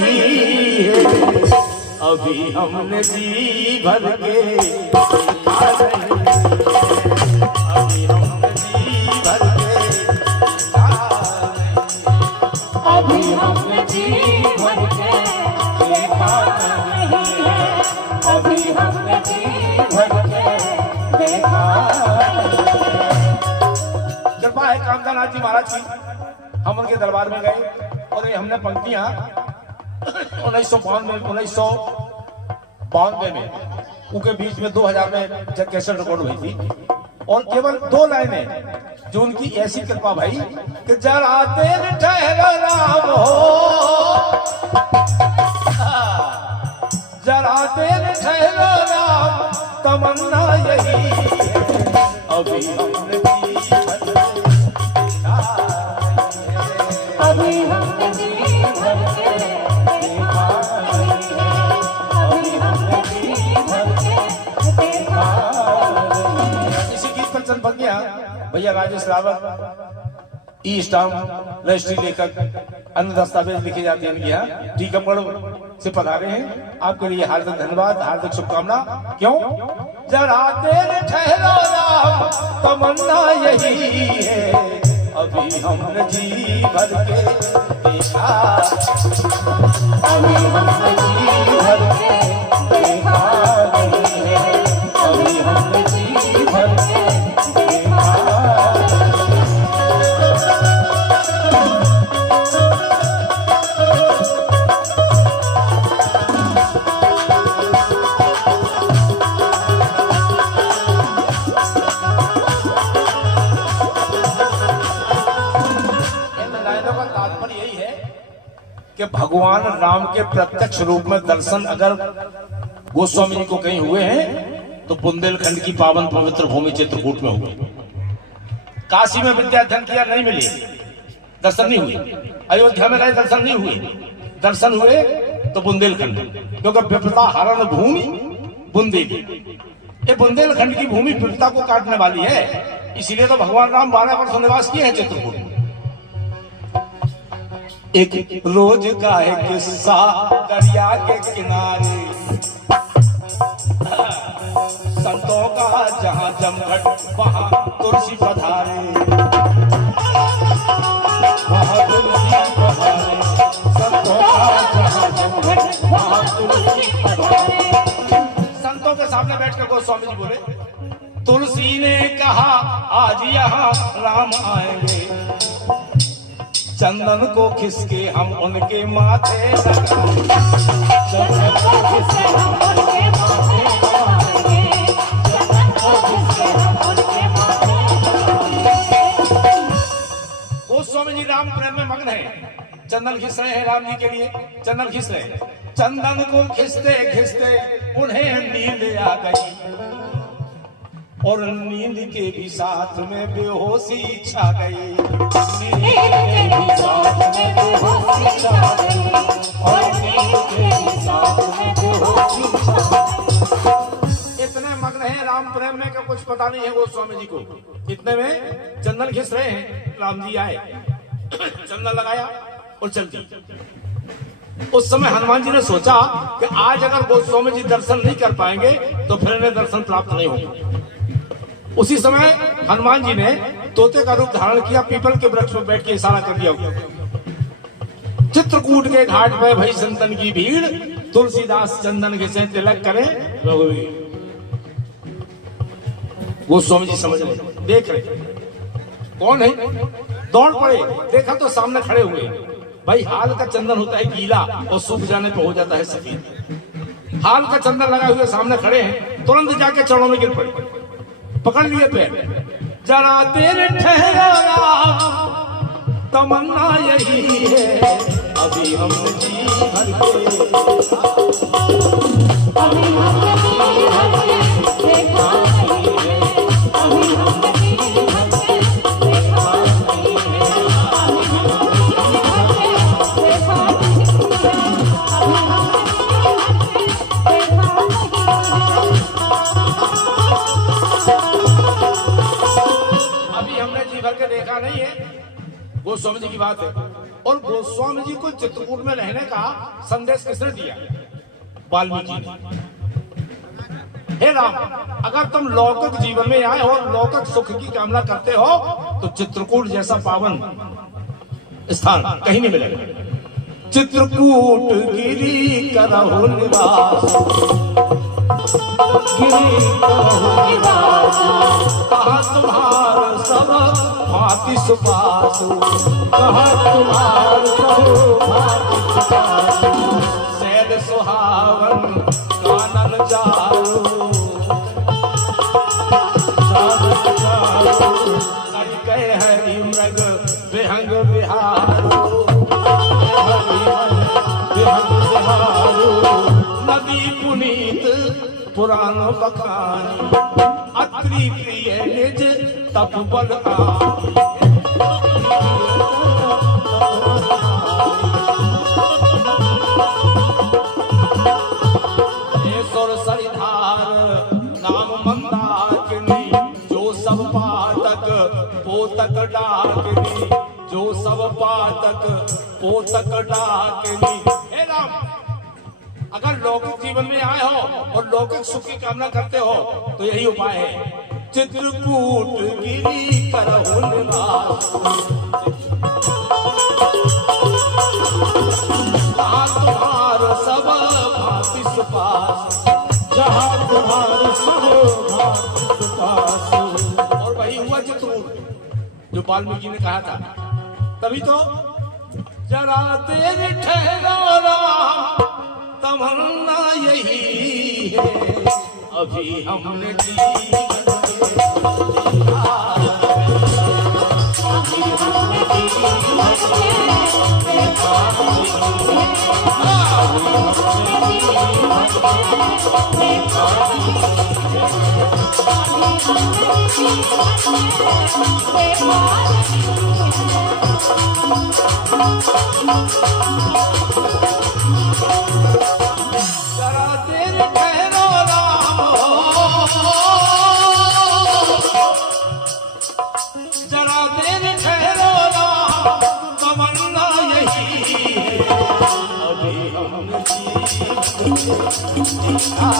नहीं है, अभी हमने जी भर के देखा नहीं है, अभी हमने जी भर के देखा नहीं, अभी हमने जी भर के देखा नहीं है, अभी हमने जी भर के देखा नहीं है। कृपा है कामदानाथ जी महाराज की, हम उनके दरबार में गए और ये हमने पंक्तियां 1992 में उनके बीच में 2000 में जब कैसेट रिकॉर्ड हुई थी, और केवल 2 लाइनें जो उनकी ऐसी कृपा भाई कि जरा देर ठहरो राम हो, जरा देर ठहरो राम, तमन्ना यही है, अभी हमने जी भर के देखा नहीं है, अभी हमने जी भर के देखा नहीं है, अभी हमने जी भर के देखा नहीं है। इसी गीत पर चंद बन गया भैया Rajesh Rawat e stamp registry लेकर अन्य दस्तावेज लिखे जाते हैं इनके यहाँ टीकमगढ़ से पधारे हैं। आपके लिए हार्दिक धन्यवाद, हार्दिक शुभकामना। क्यों? जरा देर ठहरो राम, तमन्ना यही है, अभी हमने जी भर के देखा, अभी हमने जी भर के देखा नहीं है, अभी हमने जी भर के देखा कि भगवान राम के प्रत्यक्ष रूप में दर्शन अगर गोस्वामी जी को कहीं हुए हैं तो बुंदेलखंड की पावन पवित्र भूमि चित्रकूट में हुए। काशी में विद्या अध्ययन किया, नहीं मिली, दर्शन नहीं हुए। अयोध्या में रहे, दर्शन नहीं हुए। दर्शन हुए तो बुंदेलखंड, क्योंकि विपदा हरण भूमि बुंदेली, ये बुंदेलखंड की भूमि विपदा को काटने वाली है। इसीलिए तो भगवान राम 12 वर्ष निवास किए हैं चित्रकूट में। एक रोज का है किस्सा दरिया के किनारे, संतों का जहां जमघट वहां तुलसी पधारे, वहां तुलसी पधारे, संतों का जहां जमघट वहां तुलसी पधारे। संतों के सामने बैठकर गोस्वामी जी बोले, तुलसी ने कहा आज यहाँ राम आएंगे, चंदन को खिसके हम उनके माथे लगाएंगे, चंदन को खिसके हम उनके माथे लगाएंगे, चंदन को खिसके हम उनके माथे लगाएंगे। गोस्वामी जी राम प्रेम में मग्न है, चंदन खिस रहे हैं राम जी के लिए, चंदन खिस रहे हैं। चंदन को खिसते खिसते उन्हें नींद आ गई, और नींद के भी साथ में बेहोशी छा गई, नींद के भी साथ में बेहोशी छा गई, और नींद के भी साथ में बेहोशी छा गई। इतने मग्न है राम प्रेम में का कुछ पता नहीं है गोस्वामी जी को। इतने में चंदन खिस रहे हैं, राम जी आए, चंदन लगाया और चल दी। उस समय हनुमान जी ने सोचा कि आज अगर गोस्वामी जी दर्शन नहीं कर पाएंगे तो फिर इन्हें दर्शन प्राप्त नहीं होगा। उसी समय हनुमान जी ने तोते का रूप धारण किया, पीपल के वृक्ष पर बैठ के इशारा कर दिया, चित्रकूट के घाट पे भई संतन की भीड़, तुलसीदास चंदन घिसे तिलक करे रघुवीर। गोस्वामी जी समझ रहे, देख रहे कौन है, दौड़ पड़े, देखा तो सामने खड़े हुए। भाई हाल का चंदन होता है गीला और सूख जाने पर हो जाता है सफेद। हाल का चंदन लगाए हुए सामने खड़े हैं, तुरंत जाके चरणों में गिर पड़े, पकड़ लिए पैर। जरा देर ठहरो, तमन्ना यही है, अभी हम जी भर के, अभी हमने जी भर के देखा नहीं है, अभी हमने जी भर के देखा नहीं है, अभी हमने जी भर के देखा नहीं है, अभी हमने जी भर के देखा नहीं है। अभी हमने जी भर के देखा नहीं है, गोस्वामी जी की बात है। और गोस्वामी जी को चित्रकूट में रहने का संदेश किसने दिया? वाल्मीकि ने। हे राम, अगर तुम लौकिक जीवन में आए हो और लौकिक सुख की कामना करते हो तो चित्रकूट जैसा पावन स्थान कहीं नहीं मिलेगा। चित्रकूट गिरी करहु निवास, गिरी करहु निवास, कहाँ तुम्हार सब भांति सुबास, कहाँ तुम्हार सब भांति सुबास, सैल सुहावन कानन जारू, हरि मृग विहंग बिहारू, विहंग बिहारू, नदी पुनीत पुराण बखानी, अत्रि प्रिय निज तप बल आनी, सुर सरिधार नाम मंदाकिनी, जो सब पातक पोतक डाकिनी, जो सब पातक पोतक डाकिनी। हे राम, अगर लौकिक जीवन में आए हो और लौकिक सुख की कामना करते हो तो यही उपाय है। चित्रकूट गिरी करहु निवास, जहाँ तुम्हार सब भांति सुपास, जहाँ तुम्हार सब भांति सुपास। और वही हुआ चित्रकूट जो वाल्मीकि ने कहा था। तभी तो जरा देर ठहरो राम, तमन्ना यही है अभी हमने जरा देर ठहरो राम, जरा देर ठहरो राम, तमन्ना यही है अभी हमने देखा